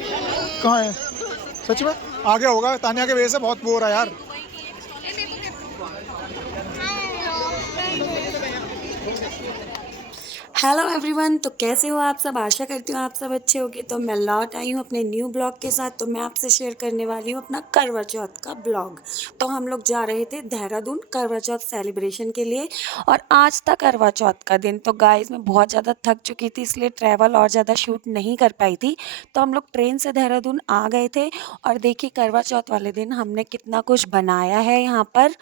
कहाँ है? सच में आगे होगा, तानिया के वजह से बहुत वो हो रहा है यार। हेलो एवरीवन, तो कैसे हो आप सब। आशा करती हूँ आप सब अच्छे होगे। तो मैं लौट आई हूँ अपने न्यू ब्लॉग के साथ। तो मैं आपसे शेयर करने वाली हूँ अपना करवा चौथ का ब्लॉग। तो हम लोग जा रहे थे देहरादून करवा चौथ सेलिब्रेशन के लिए, और आज था करवा चौथ का दिन। तो गाइस मैं बहुत ज़्यादा थक चुकी थी, इसलिए ट्रैवल और ज़्यादा शूट नहीं कर पाई थी। तो हम लोग ट्रेन से देहरादून आ गए थे। और देखिए करवा चौथ वाले दिन हमने कितना कुछ बनाया है यहाँ पर,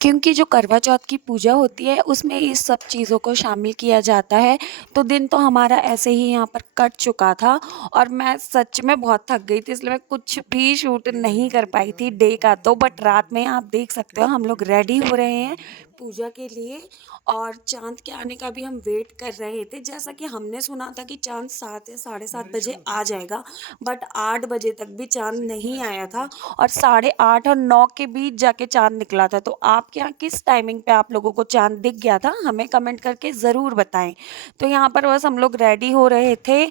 क्योंकि जो करवा चौथ की पूजा होती है उसमें इस सब चीज़ों को शामिल किया जाता है। तो दिन तो हमारा ऐसे ही यहाँ पर कट चुका था, और मैं सच में बहुत थक गई थी, इसलिए मैं कुछ भी शूट नहीं कर पाई थी डे का। तो बट रात में आप देख सकते हो हम लोग रेडी हो रहे हैं पूजा के लिए, और चाँद के आने का भी हम वेट कर रहे थे। जैसा कि हमने सुना था कि चाँद 7 या साढ़े 7 बजे आ जाएगा, बट 8 बजे तक भी चाँद नहीं आया था, और 8:30 और 9 के बीच जाके चाँद निकला था। तो आपके यहाँ किस टाइमिंग पे आप लोगों को चाँद दिख गया था, हमें कमेंट करके ज़रूर बताएँ। तो यहाँ पर बस हम लोग रेडी हो रहे थे।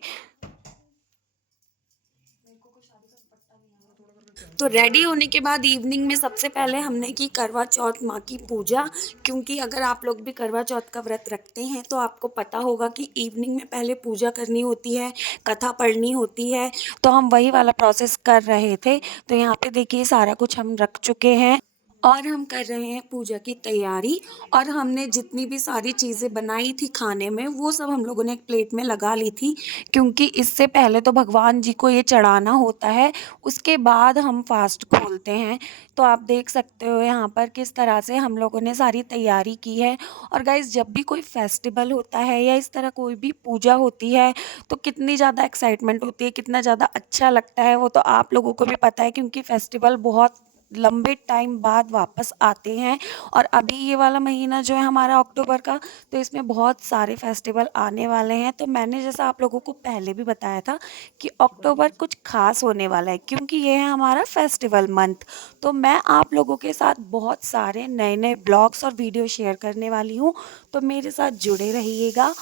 तो रेडी होने के बाद इवनिंग में सबसे पहले हमने की करवा चौथ माँ की पूजा, क्योंकि अगर आप लोग भी करवा चौथ का व्रत रखते हैं तो आपको पता होगा कि इवनिंग में पहले पूजा करनी होती है, कथा पढ़नी होती है। तो हम वही वाला प्रोसेस कर रहे थे। तो यहाँ पे देखिए सारा कुछ हम रख चुके हैं, और हम कर रहे हैं पूजा की तैयारी। और हमने जितनी भी सारी चीज़ें बनाई थी खाने में, वो सब हम लोगों ने एक प्लेट में लगा ली थी, क्योंकि इससे पहले तो भगवान जी को ये चढ़ाना होता है, उसके बाद हम फास्ट खोलते हैं। तो आप देख सकते हो यहाँ पर किस तरह से हम लोगों ने सारी तैयारी की है। और गाइस जब भी कोई फेस्टिवल होता है या इस तरह कोई भी पूजा होती है, तो कितनी ज़्यादा एक्साइटमेंट होती है, कितना ज़्यादा अच्छा लगता है, वो तो आप लोगों को भी पता है, क्योंकि फेस्टिवल बहुत लंबे टाइम बाद वापस आते हैं। और अभी ये वाला महीना जो है हमारा अक्टूबर का, तो इसमें बहुत सारे फेस्टिवल आने वाले हैं। तो मैंने जैसा आप लोगों को पहले भी बताया था कि अक्टूबर कुछ खास होने वाला है, क्योंकि ये है हमारा फेस्टिवल मंथ। तो मैं आप लोगों के साथ बहुत सारे नए नए ब्लॉग्स और वीडियो शेयर करने वाली हूँ। तो मेरे साथ जुड़े रहिएगा।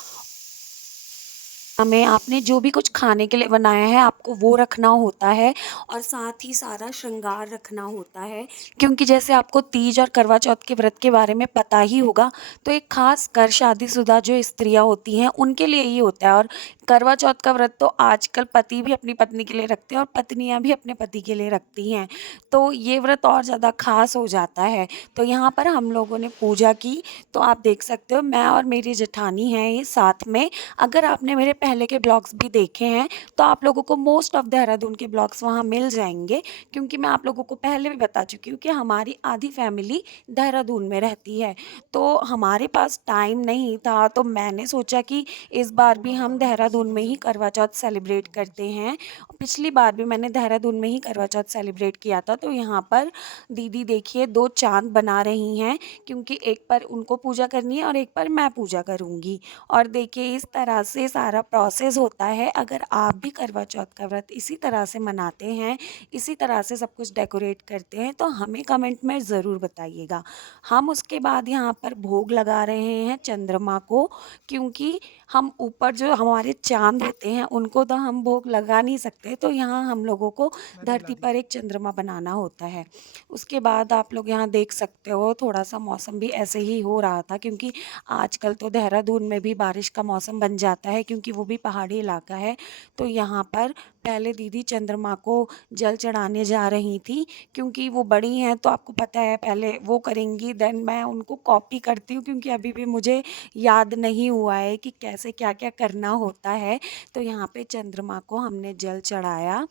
हमें आपने जो भी कुछ खाने के लिए बनाया है आपको वो रखना होता है, और साथ ही सारा श्रृंगार रखना होता है, क्योंकि जैसे आपको तीज और करवा चौथ के व्रत के बारे में पता ही होगा। तो एक खास कर शादीशुदा जो स्त्रियां होती हैं उनके लिए ही होता है। और करवा चौथ का व्रत तो आजकल पति भी अपनी पत्नी के लिए रखते हैं और पत्नियां भी अपने पति के लिए रखती हैं। तो ये व्रत और ज़्यादा खास हो जाता है। तो यहाँ पर हम लोगों ने पूजा की। तो आप देख सकते हो मैं और मेरी जेठानी हैं ये साथ में। अगर आपने मेरे पहले के ब्लॉग्स भी देखे हैं तो आप लोगों को मोस्ट ऑफ देहरादून के ब्लॉग्स वहाँ मिल जाएंगे, क्योंकि मैं आप लोगों को पहले भी बता चुकी हूँ कि हमारी आधी फैमिली देहरादून में रहती है। तो हमारे पास टाइम नहीं था, तो मैंने सोचा कि इस बार भी हम देहरादून में ही करवा चौथ सेलिब्रेट करते हैं। पिछली बार भी मैंने देहरादून में ही करवा चौथ सेलिब्रेट किया था। तो यहाँ पर दीदी देखिए 2 चाँद बना रही हैं, क्योंकि एक पर उनको पूजा करनी है और एक पर मैं पूजा करूँगी। और देखिए इस तरह से सारा प्रोसेस होता है। अगर आप भी करवा चौथ का व्रत इसी तरह से मनाते हैं, इसी तरह से सब कुछ डेकोरेट करते हैं, तो हमें कमेंट में ज़रूर बताइएगा। हम उसके बाद यहाँ पर भोग लगा रहे हैं चंद्रमा को, क्योंकि हम ऊपर जो हमारे चाँद होते हैं उनको तो हम भोग लगा नहीं सकते, तो यहाँ हम लोगों को धरती पर एक चंद्रमा बनाना होता है। उसके बाद आप लोग यहाँ देख सकते हो थोड़ा-सा मौसम भी ऐसे ही हो रहा था, क्योंकि आजकल तो देहरादून में भी बारिश का मौसम बन जाता है, क्योंकि वो भी पहाड़ी इलाका है। तो यहाँ पर पहले दीदी चंद्रमा को जल चढ़ाने जा रही थी, क्योंकि वो बड़ी हैं तो आपको पता है पहले वो करेंगी, देन मैं उनको कॉपी करती हूँ, क्योंकि अभी भी मुझे याद नहीं हुआ है कि कैसे क्या-क्या करना होता है। तो यहाँ पे चंद्रमा को हमने जल चढ़ाया।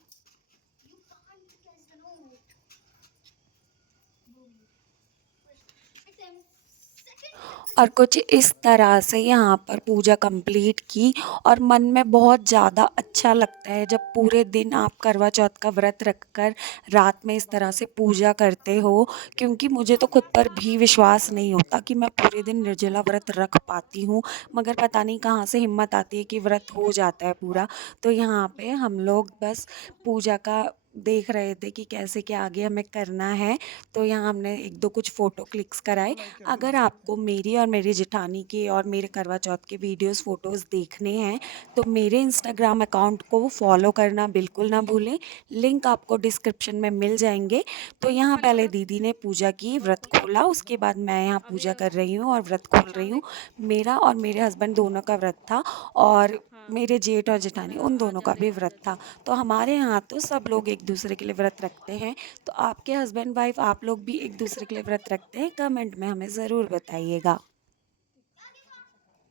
और कुछ इस तरह से यहाँ पर पूजा कंप्लीट की। और मन में बहुत ज़्यादा अच्छा लगता है जब पूरे दिन आप करवा चौथ का व्रत रखकर रात में इस तरह से पूजा करते हो, क्योंकि मुझे तो खुद पर भी विश्वास नहीं होता कि मैं पूरे दिन निर्जला व्रत रख पाती हूँ, मगर पता नहीं कहाँ से हिम्मत आती है कि व्रत हो जाता है पूरा। तो यहाँ पे हम लोग बस पूजा का देख रहे थे कि कैसे क्या आगे हमें करना है, तो यहाँ हमने 1-2 कुछ फ़ोटो क्लिक्स कराए। अगर आपको मेरी और मेरी जेठानी के और मेरे करवा चौथ के वीडियोज़, फ़ोटोज़ देखने हैं, तो मेरे इंस्टाग्राम अकाउंट को फॉलो करना बिल्कुल ना भूलें। लिंक आपको डिस्क्रिप्शन में मिल जाएँगे। तो यहाँ पहले दीदी ने पूजा की, व्रत खोला, उसके बाद मैं यहाँ पूजा कर रही हूँ और व्रत खोल रही हूँ। मेरा और मेरे हस्बैंड दोनों का व्रत था और मेरे जेठ और जेठानी उन दोनों का भी व्रत था। तो हमारे यहाँ तो सब लोग एक दूसरे के लिए व्रत रखते हैं। तो आपके हस्बैंड वाइफ आप लोग भी एक दूसरे के लिए व्रत रखते हैं? कमेंट में हमें ज़रूर बताइएगा।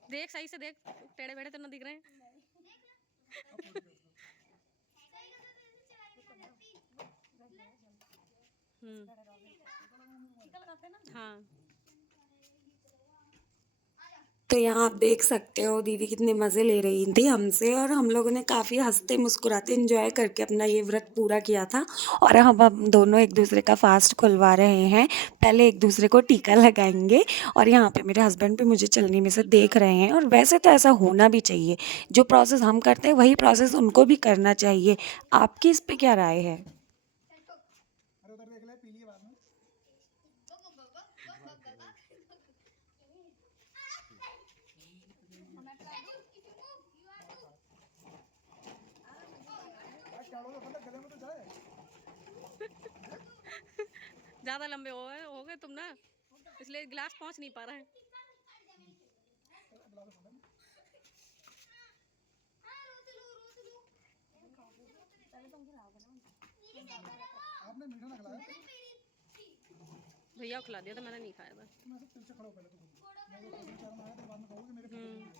देख सही से देख, टेढ़े बेढ़े तो ना दिख रहे हैं। हाँ। तो यहाँ आप देख सकते हो दीदी कितने मज़े ले रही थी हमसे और हम लोगों ने काफ़ी हँसते मुस्कुराते एंजॉय करके अपना ये व्रत पूरा किया था। और हम दोनों एक दूसरे का फास्ट खुलवा रहे हैं। पहले एक दूसरे को टीका लगाएंगे और यहाँ पे मेरे हस्बैंड भी मुझे चलने में से देख रहे हैं और वैसे तो ऐसा होना भी चाहिए। जो प्रोसेस हम करते हैं वही प्रोसेस उनको भी करना चाहिए। आपकी इस पे क्या राय है? अरे उधर देख ले, पी लिए बाद में। भाई क्या बोलो, मतलब गले में तो जाए। ज्यादा लंबे हो गए तुम ना, इसलिए गिलास पहुंच नहीं पा रहा है। आपने मीठा ना खिलाया? भैया को खिला दिया था, मैंने नहीं खाया था। मैं सब तिल से खड़ा हो पहले तो खुद। मैं वो खुद शर्म आया तो बाद में कहोगे मेरे फोटो नहीं है।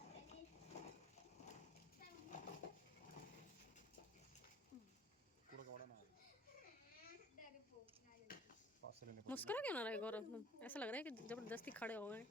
मुस्कुरा क्यों ना रहे गौरव तुम? ऐसा लग रहा है कि जबरदस्ती खड़े हो गए।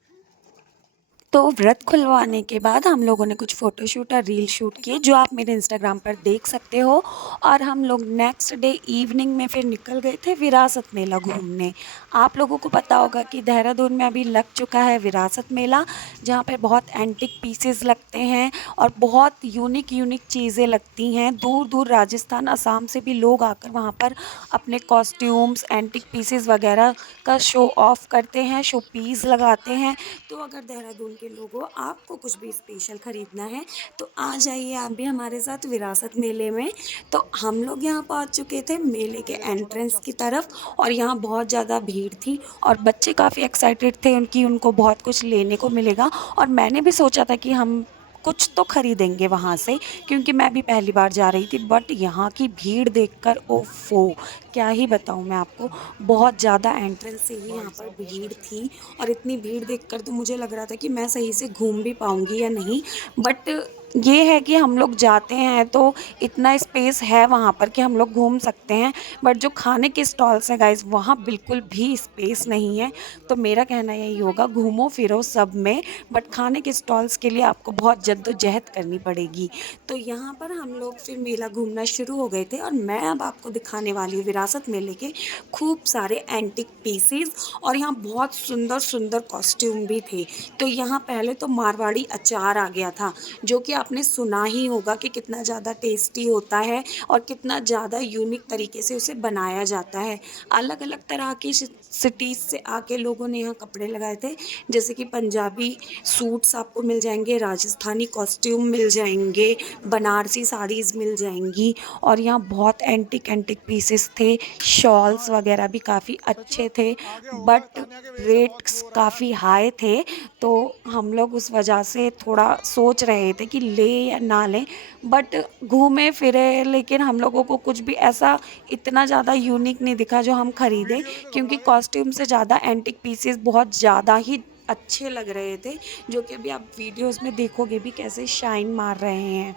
तो व्रत खुलवाने के बाद हम लोगों ने कुछ फ़ोटोशूट और रील शूट किए जो आप मेरे इंस्टाग्राम पर देख सकते हो। और हम लोग नेक्स्ट डे इवनिंग में फिर निकल गए थे विरासत मेला घूमने। आप लोगों को पता होगा कि देहरादून में अभी लग चुका है विरासत मेला, जहाँ पे बहुत एंटिक पीसेस लगते हैं और बहुत यूनिक यूनिक चीज़ें लगती हैं। दूर दूर राजस्थान, असम से भी लोग आकर वहाँ पर अपने कॉस्ट्यूम्स, एंटिक पीसेस वगैरह का शो ऑफ करते हैं, शो पीस लगाते हैं। तो अगर देहरादून के लोगों आपको कुछ भी स्पेशल ख़रीदना है तो आ जाइए आप भी हमारे साथ विरासत मेले में। तो हम लोग यहाँ पहुँच चुके थे मेले के एंट्रेंस की तरफ और यहाँ बहुत ज़्यादा भीड़ थी और बच्चे काफ़ी एक्साइटेड थे उनकी उनको बहुत कुछ लेने को मिलेगा। और मैंने भी सोचा था कि हम कुछ तो खरीदेंगे वहाँ से, क्योंकि मैं भी पहली बार जा रही थी। बट यहाँ की भीड़ देखकर ओफ़ो, क्या ही बताऊँ मैं आपको। बहुत ज़्यादा एंट्रेंस से ही यहाँ पर भीड़ थी और इतनी भीड़ देखकर तो मुझे लग रहा था कि मैं सही से घूम भी पाऊँगी या नहीं। बट ये है कि हम लोग जाते हैं तो इतना स्पेस है वहाँ पर कि हम लोग घूम सकते हैं। बट जो खाने के स्टॉल्स हैं गाइस, वहाँ बिल्कुल भी स्पेस नहीं है। तो मेरा कहना यही होगा, घूमो फिरो सब में, बट खाने के स्टॉल्स के लिए आपको बहुत जद्दोजहद करनी पड़ेगी। तो यहाँ पर हम लोग फिर मेला घूमना शुरू हो गए थे और मैं अब आपको दिखाने वाली हूँ विरासत मेले के खूब सारे एंटिक पीसेस और यहाँ बहुत सुंदर सुंदर कॉस्ट्यूम भी थे। तो यहाँ पहले तो मारवाड़ी अचार आ गया था, जो कि आपने सुना ही होगा कि कितना ज़्यादा टेस्टी होता है और कितना ज़्यादा यूनिक तरीके से उसे बनाया जाता है। अलग अलग तरह की सिटीज़ से आके लोगों ने यहाँ कपड़े लगाए थे, जैसे कि पंजाबी सूट्स आपको मिल जाएंगे, राजस्थानी कॉस्ट्यूम मिल जाएंगे, बनारसी साड़ीज़ मिल जाएंगी और यहाँ बहुत एंटिक एंटिक पीसेस थे। शॉल्स वगैरह भी काफ़ी अच्छे थे आगे होगा, बट तान्या के वजह से बहुत रेट्स वो हो रहा है। काफ़ी हाई थे। तो हम लोग उस वजह से थोड़ा सोच रहे थे कि ले या ना लें। बट घूमे फिरे लेकिन हम लोगों को कुछ भी ऐसा इतना ज़्यादा यूनिक नहीं दिखा जो हम खरीदें, वीडियो भी तो क्योंकि घबराए। कॉस्ट्यूम से ज़्यादा एंटिक पीसेस बहुत ज़्यादा ही अच्छे लग रहे थे, जो कि अभी आप वीडियोस में देखोगे भी कैसे शाइन मार रहे हैं।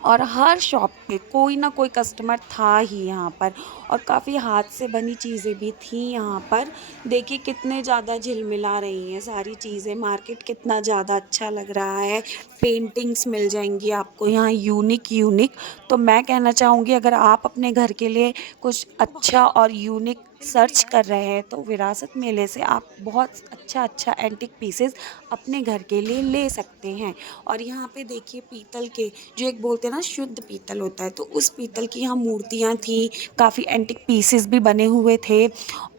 और हर शॉप पे कोई ना कोई कस्टमर था ही यहाँ पर और काफ़ी हाथ से बनी चीज़ें भी थी यहाँ पर। देखिए कितने ज़्यादा झिलमिला रही हैं सारी चीज़ें, मार्केट कितना ज़्यादा अच्छा लग रहा है। पेंटिंग्स मिल जाएंगी आपको यहाँ यूनिक यूनिक। तो मैं कहना चाहूँगी, अगर आप अपने घर के लिए कुछ अच्छा और यूनिक सर्च कर रहे हैं तो विरासत मेले से आप बहुत अच्छा एंटिक पीसेस अपने घर के लिए ले सकते हैं। और यहाँ पे देखिए पीतल के, जो एक बोलते हैं ना शुद्ध पीतल होता है, तो उस पीतल की यहाँ मूर्तियाँ थी, काफ़ी एंटिक पीसेस भी बने हुए थे।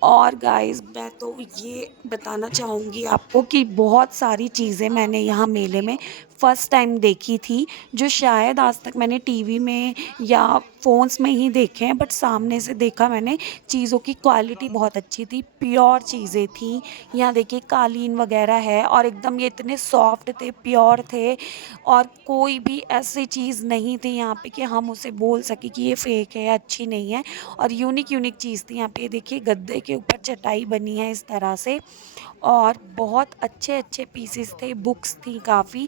और गाइस मैं तो ये बताना चाहूँगी आपको कि बहुत सारी चीज़ें मैंने यहाँ मेले में फ़र्स्ट टाइम देखी थी, जो शायद आज तक मैंने टीवी में या फ़ोन्स में ही देखे हैं, बट सामने से देखा मैंने। चीज़ों की क्वालिटी बहुत अच्छी थी, प्योर चीज़ें थी। यहाँ देखिए कालीन वगैरह है और एकदम ये इतने सॉफ्ट थे, प्योर थे, और कोई भी ऐसी चीज़ नहीं थी यहाँ पे कि हम उसे बोल सकें कि ये फ़ेक है या अच्छी नहीं है। और यूनिक चीज़ थी यहाँ पे। ये देखिए गद्दे के ऊपर चटाई बनी है इस तरह से, और बहुत अच्छे पीसेस थे, बुक्स थी काफ़ी।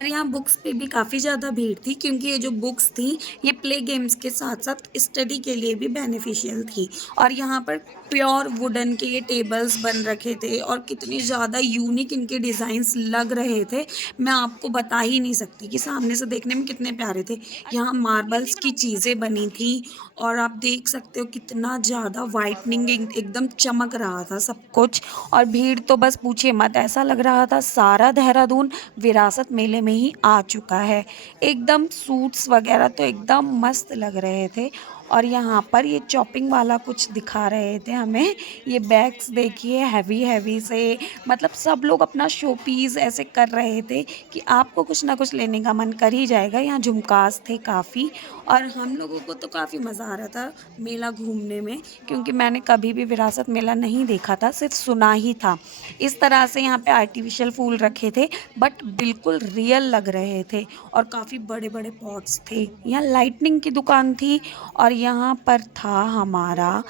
और यहाँ बुक्स पे भी काफ़ी ज़्यादा भीड़ थी, क्योंकि ये जो बुक्स थी ये प्ले गेम्स के साथ साथ स्टडी के लिए भी बेनिफिशियल थी। और यहाँ पर प्योर वुडन के ये टेबल्स बन रखे थे, और कितने ज़्यादा यूनिक इनके डिज़ाइंस लग रहे थे, मैं आपको बता ही नहीं सकती कि सामने से देखने में कितने प्यारे थे। यहाँ मार्बल्स की चीज़ें बनी थी, और आप देख सकते हो कितना ज़्यादा वाइटनिंग एकदम चमक रहा था सब कुछ। और भीड़ तो बस पूछिए मत, ऐसा लग रहा था सारा देहरादून विरासत मेले में ही आ चुका है। एकदम सूट्स वगैरह तो एकदम मस्त लग रहे थे। और यहाँ पर ये चॉपिंग वाला कुछ दिखा रहे थे हमें। ये बैग्स देखिए हैवी से, मतलब सब लोग अपना शो पीस ऐसे कर रहे थे कि आपको कुछ ना कुछ लेने का मन कर ही जाएगा। यहाँ झुमकास थे काफ़ी, और हम लोगों को तो काफ़ी मज़ा आ रहा था मेला घूमने में, क्योंकि मैंने कभी भी विरासत मेला नहीं देखा था, सिर्फ सुना ही था। इस तरह से यहाँ पे आर्टिफिशियल फूल रखे थे, बट बिल्कुल रियल लग रहे थे, और काफ़ी बड़े पॉट्स थे। यहाँ लाइटनिंग की दुकान थी, और यहाँ पर था हमारा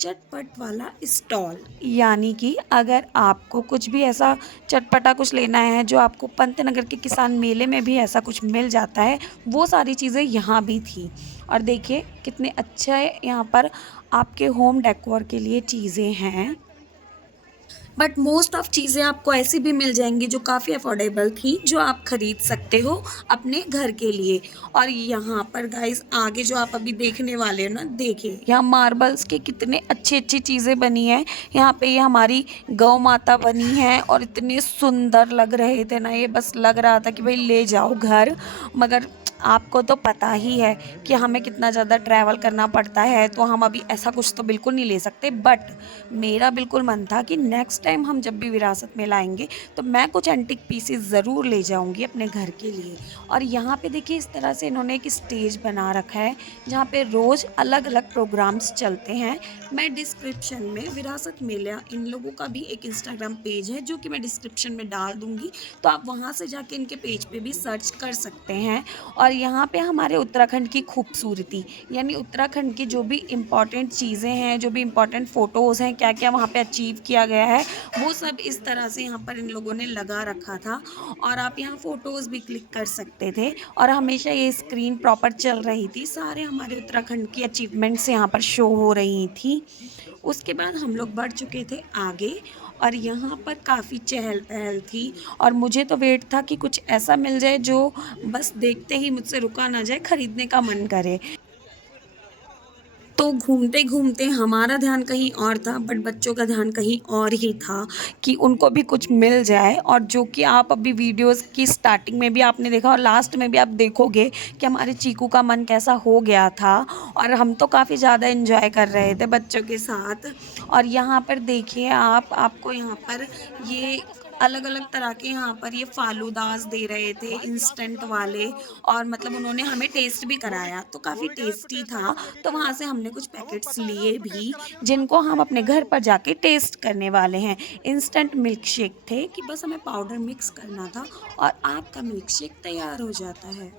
चटपट वाला स्टॉल। यानी कि अगर आपको कुछ भी ऐसा चटपटा कुछ लेना है, जो आपको पंतनगर के किसान मेले में भी ऐसा कुछ मिल जाता है, वो सारी चीज़ें यहाँ भी थी। और देखिए कितने अच्छे यहाँ पर आपके होम डेकोर के लिए चीज़ें हैं। बट मोस्ट ऑफ चीज़ें आपको ऐसी भी मिल जाएंगी जो काफ़ी अफोर्डेबल थी, जो आप ख़रीद सकते हो अपने घर के लिए। और यहाँ पर गाइस आगे जो आप अभी देखने वाले हो ना, देखिए यहाँ मार्बल्स के कितने अच्छी चीज़ें बनी हैं। यहाँ पे ये हमारी गौ माता बनी है, और इतने सुंदर लग रहे थे ना, ये बस लग रहा था कि भाई ले जाओ घर। मगर आपको तो पता ही है कि हमें कितना ज़्यादा ट्रैवल करना पड़ता है, तो हम अभी ऐसा कुछ तो बिल्कुल नहीं ले सकते। बट मेरा बिल्कुल मन था कि नेक्स्ट टाइम हम जब भी विरासत में लाएंगे तो मैं कुछ एंटिक पीसेस ज़रूर ले जाऊंगी अपने घर के लिए। और यहाँ पे देखिए इस तरह से इन्होंने एक स्टेज बना रखा है, जहाँ पे रोज़ अलग अलग प्रोग्राम्स चलते हैं। मैं डिस्क्रिप्शन में विरासत मेला इन लोगों का भी एक इंस्टाग्राम पेज है, जो कि मैं डिस्क्रिप्शन में डाल दूँगी, तो आप वहाँ से जाके इनके पेज पे भी सर्च कर सकते हैं। और यहाँ पे हमारे उत्तराखंड की खूबसूरती, यानी उत्तराखंड की जो भी इम्पॉर्टेंट चीज़ें हैं, जो भी इम्पॉर्टेंट फ़ोटोज़ हैं, क्या क्या वहाँ पे अचीव किया गया है, वो सब इस तरह से यहाँ पर इन लोगों ने लगा रखा था। और आप यहाँ फ़ोटोज़ भी क्लिक कर सकते थे, और हमेशा ये स्क्रीन प्रॉपर चल रही थी, सारे हमारे उत्तराखंड की अचीवमेंट्स यहाँ पर शो हो रही थी। उसके बाद हम लोग बढ़ चुके थे आगे, और यहाँ पर काफ़ी चहल पहल थी, और मुझे तो वेट था कि कुछ ऐसा मिल जाए जो बस देखते ही मुझसे रुका ना जाए, ख़रीदने का मन करे। तो घूमते घूमते हमारा ध्यान कहीं और था, बट बच्चों का ध्यान कहीं और ही था कि उनको भी कुछ मिल जाए। और जो कि आप अभी वीडियोस की स्टार्टिंग में भी आपने देखा, और लास्ट में भी आप देखोगे कि हमारे चीकू का मन कैसा हो गया था, और हम तो काफ़ी ज़्यादा एंजॉय कर रहे थे बच्चों के साथ। और यहाँ पर देखिए आपको यहाँ पर ये अलग अलग तरह के यहाँ पर ये फालूदास दे रहे थे, इंस्टेंट वाले। और मतलब उन्होंने हमें टेस्ट भी कराया, तो काफ़ी टेस्टी था। तो वहाँ से हमने कुछ पैकेट्स लिए भी, जिनको हम अपने घर पर जाके टेस्ट करने वाले हैं। इंस्टेंट मिल्क शेक थे कि बस हमें पाउडर मिक्स करना था, और आपका मिल्क शेक तैयार हो जाता है।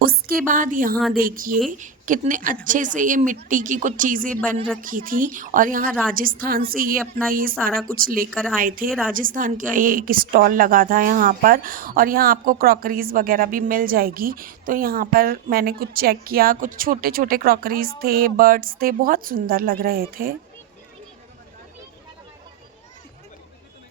उसके बाद यहाँ देखिए कितने अच्छे से ये मिट्टी की कुछ चीज़ें बन रखी थी, और यहाँ राजस्थान से ये अपना ये सारा कुछ लेकर आए थे। राजस्थान का ये एक स्टॉल लगा था यहाँ पर, और यहाँ आपको क्रॉकरीज़ वगैरह भी मिल जाएगी। तो यहाँ पर मैंने कुछ चेक किया, कुछ छोटे क्रॉकरीज़ थे, बर्ड्स थे, बहुत सुंदर लग रहे थे।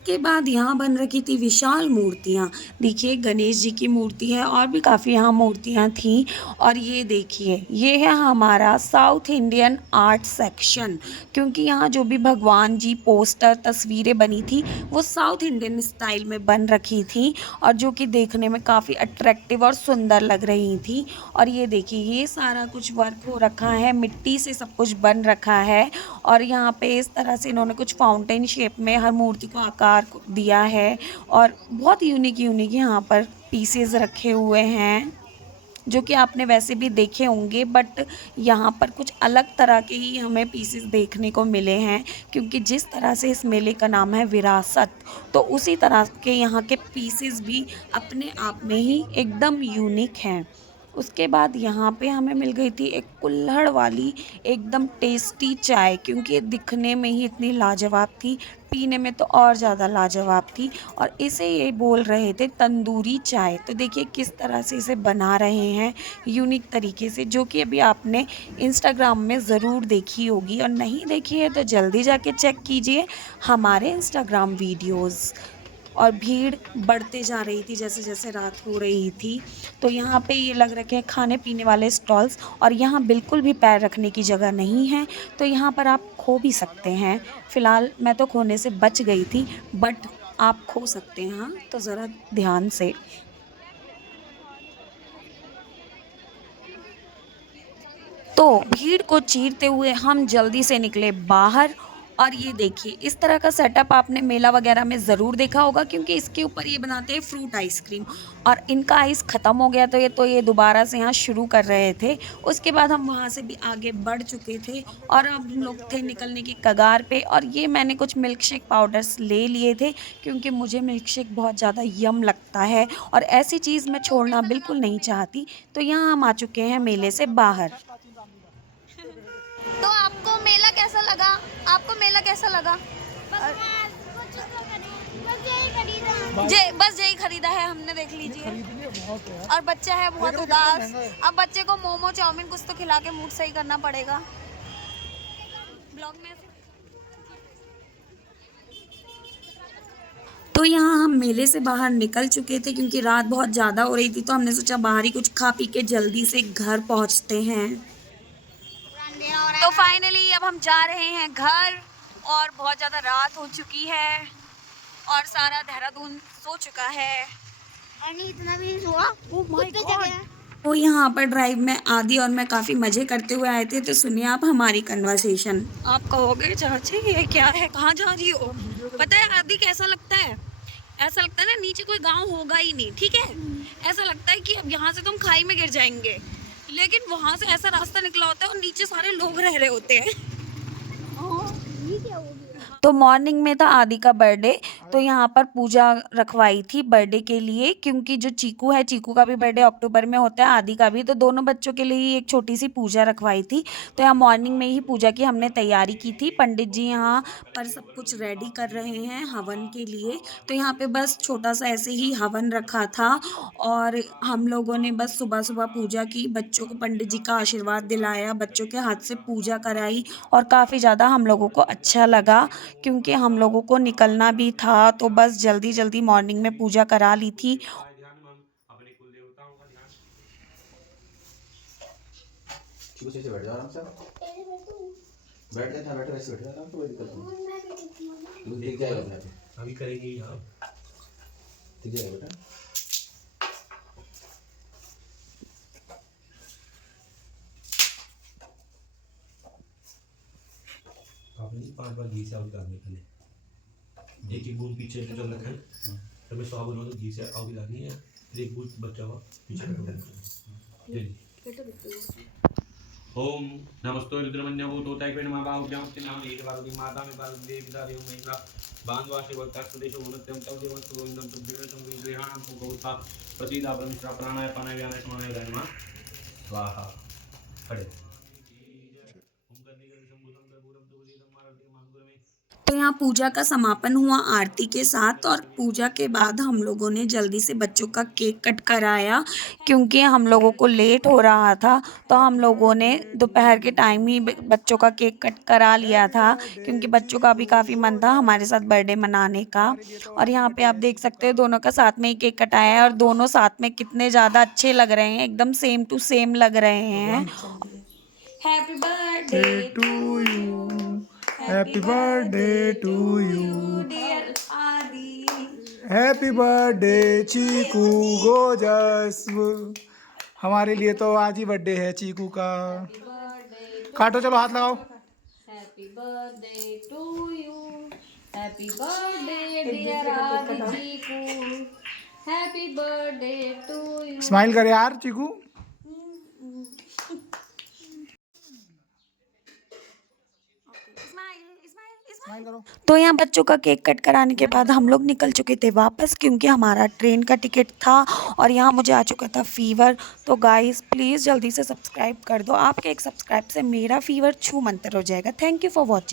उसके बाद यहाँ बन रखी थी विशाल मूर्तियाँ। देखिए गणेश जी की मूर्ति है और भी काफ़ी यहाँ मूर्तियाँ थीं। और ये देखिए ये है हमारा साउथ इंडियन आर्ट सेक्शन, क्योंकि यहाँ जो भी भगवान जी पोस्टर तस्वीरें बनी थी वो साउथ इंडियन स्टाइल में बन रखी थी और जो कि देखने में काफ़ी अट्रैक्टिव और सुंदर लग रही थी। और ये देखिए ये सारा कुछ वर्क हो रखा है, मिट्टी से सब कुछ बन रखा है और यहाँ पे इस तरह से इन्होंने कुछ फाउंटेन शेप में हर मूर्ति को आकार दिया है और बहुत यूनिक यूनिक यहाँ पर पीसेस रखे हुए हैं जो कि आपने वैसे भी देखे होंगे, बट यहाँ पर कुछ अलग तरह के ही हमें पीसेस देखने को मिले हैं, क्योंकि जिस तरह से इस मेले का नाम है विरासत, तो उसी तरह के यहाँ के पीसेस भी अपने आप में ही एकदम यूनिक हैं। उसके बाद यहाँ पे हमें मिल गई थी एक कुल्हड़ वाली एकदम टेस्टी चाय, क्योंकि ये दिखने में ही इतनी लाजवाब थी, पीने में तो और ज़्यादा लाजवाब थी। और इसे ये बोल रहे थे तंदूरी चाय। तो देखिए किस तरह से इसे बना रहे हैं यूनिक तरीके से, जो कि अभी आपने इंस्टाग्राम में ज़रूर देखी होगी और नहीं देखी है तो जल्दी जाके चेक कीजिए हमारे इंस्टाग्राम वीडियोज़। और भीड़ बढ़ते जा रही थी जैसे जैसे रात हो रही थी। तो यहाँ पे ये लग रखे हैं खाने पीने वाले स्टॉल्स और यहाँ बिल्कुल भी पैर रखने की जगह नहीं है, तो यहाँ पर आप खो भी सकते हैं। फ़िलहाल मैं तो खोने से बच गई थी, बट आप खो सकते हैं, हाँ तो ज़रा ध्यान से। तो भीड़ को चीरते हुए हम जल्दी से निकले बाहर। और ये देखिए इस तरह का सेटअप आपने मेला वगैरह में ज़रूर देखा होगा, क्योंकि इसके ऊपर ये बनाते हैं फ्रूट आइसक्रीम और इनका आइस ख़त्म हो गया तो ये दोबारा से यहाँ शुरू कर रहे थे। उसके बाद हम वहाँ से भी आगे बढ़ चुके थे और अब हम लोग थे निकलने की कगार पे। और ये मैंने कुछ मिल्क शेक पाउडर्स ले लिए थे, क्योंकि मुझे मिल्क शेक बहुत ज़्यादा यम लगता है और ऐसी चीज़ मैं छोड़ना बिल्कुल नहीं चाहती। तो यहाँ हम आ चुके हैं मेले से बाहर। तो आपको मेला कैसा लगा? आपको मेला कैसा लगा? बस यही खरीदा है हमने, देख लीजिए। और बच्चा है बहुत उदास। अब बच्चे को मोमो चाउमीन कुछ तो खिला के मूड सही करना पड़ेगा। ब्लॉग में तो यहाँ हम मेले से बाहर निकल चुके थे, क्योंकि रात बहुत ज़्यादा हो रही थी, तो हमने सोचा बाहर ही कुछ खा पी के जल्दी से घर पहुँचते हैं। तो फाइनली अब हम जा रहे हैं घर और बहुत ज़्यादा रात हो चुकी है और सारा देहरादून सो चुका है। इतना भी नहीं सोआ। Oh my God. तो यहाँ पर ड्राइव में आदि और मैं काफ़ी मज़े करते हुए आए थे, तो सुनिए आप हमारी कन्वर्सेशन। आप कहोगे चाची ये क्या है, कहाँ जा रही हो? पता है आदि कैसा लगता है? ऐसा लगता है ना नीचे कोई गांव होगा ही नहीं, ठीक है? ऐसा लगता है कि अब यहाँ से तुम खाई में गिर जाएंगे, लेकिन वहाँ से ऐसा रास्ता निकला होता है और नीचे सारे लोग रह रहे होते हैं। तो मॉर्निंग में था आदि का बर्थडे, तो यहाँ पर पूजा रखवाई थी बर्थडे के लिए, क्योंकि जो चीकू है, चीकू का भी बर्थडे अक्टूबर में होता है, आदि का भी, तो दोनों बच्चों के लिए ही एक छोटी सी पूजा रखवाई थी। तो यहाँ मॉर्निंग में ही पूजा की हमने तैयारी की थी। पंडित जी यहाँ पर सब कुछ रेडी कर रहे हैं हवन के लिए। तो यहाँ पे बस छोटा सा ऐसे ही हवन रखा था और हम लोगों ने बस सुबह सुबह पूजा की, बच्चों को पंडित जी का आशीर्वाद दिलाया, बच्चों के हाथ से पूजा कराई और काफ़ी ज़्यादा हम लोगों को अच्छा लगा, क्योंकि हम लोगों को निकलना भी था, तो बस जल्दी जल्दी मॉर्निंग में पूजा करा ली थी। बैठ जाओ आराम से। बैठ जा, बैठे वैसे बैठ जा आराम से, कोई दिक्कत नहीं। तू दिख जाएगा अपने आप। अभी करेंगे यहाँ, दिख जाएगा बेटा। आपने 5 बार घी से आग डालने के लिए एक बूंद पीछे जो रखा है, जब मैं 100 बनवा तो घी से आग डालनी है, फिर एक बूंद बचा हुआ पीछे रखना है। ओम नमस्ते रुद्रमन्य भूतोताय पे नमः बाहुभ्यामस्ते नाम एक बारुदी माता में बारुदी देवता देव महिला बांधवासे वक्ता सुदेश उन्नत्यम तव देवस्तु गोविंदम तुभ्यं ग्रहाणां सुगौता प्रतीदा परमेश्वर प्राणाय पानाय व्यानाय समानाय धर्मा स्वाहा। खड़े। यहाँ पूजा का समापन हुआ आरती के साथ और पूजा के बाद हम लोगों ने जल्दी से बच्चों का केक कट कराया क्योंकि हम लोगों को लेट हो रहा था। तो हम लोगों ने दोपहर के टाइम ही बच्चों का केक कट करा लिया था क्योंकि बच्चों का भी काफ़ी मन था हमारे साथ बर्थडे मनाने का। और यहाँ पे आप देख सकते हो दोनों का साथ में ही केक कटाया है और दोनों साथ में कितने ज़्यादा अच्छे लग रहे हैं, एकदम सेम टू सेम लग रहे हैं। Happy birthday to you, happy birthday to you, dear Aadi. Happy birthday Chiku gorgeous. हमारे लिए तो आज ही बर्थडे है चीकू का। काटो, चलो हाथ लगाओ। Happy birthday to you, happy birthday dear Aadi Chiku, happy birthday to you. Smile कर यार चीकू। स्माइल करो। तो यहाँ बच्चों का केक कट कराने के बाद हम लोग निकल चुके थे वापस क्योंकि हमारा ट्रेन का टिकट था और यहाँ मुझे आ चुका था फीवर। तो गाइस प्लीज़ जल्दी से सब्सक्राइब कर दो, आपके एक सब्सक्राइब से मेरा फीवर छू मंतर हो जाएगा। Thank you for watching.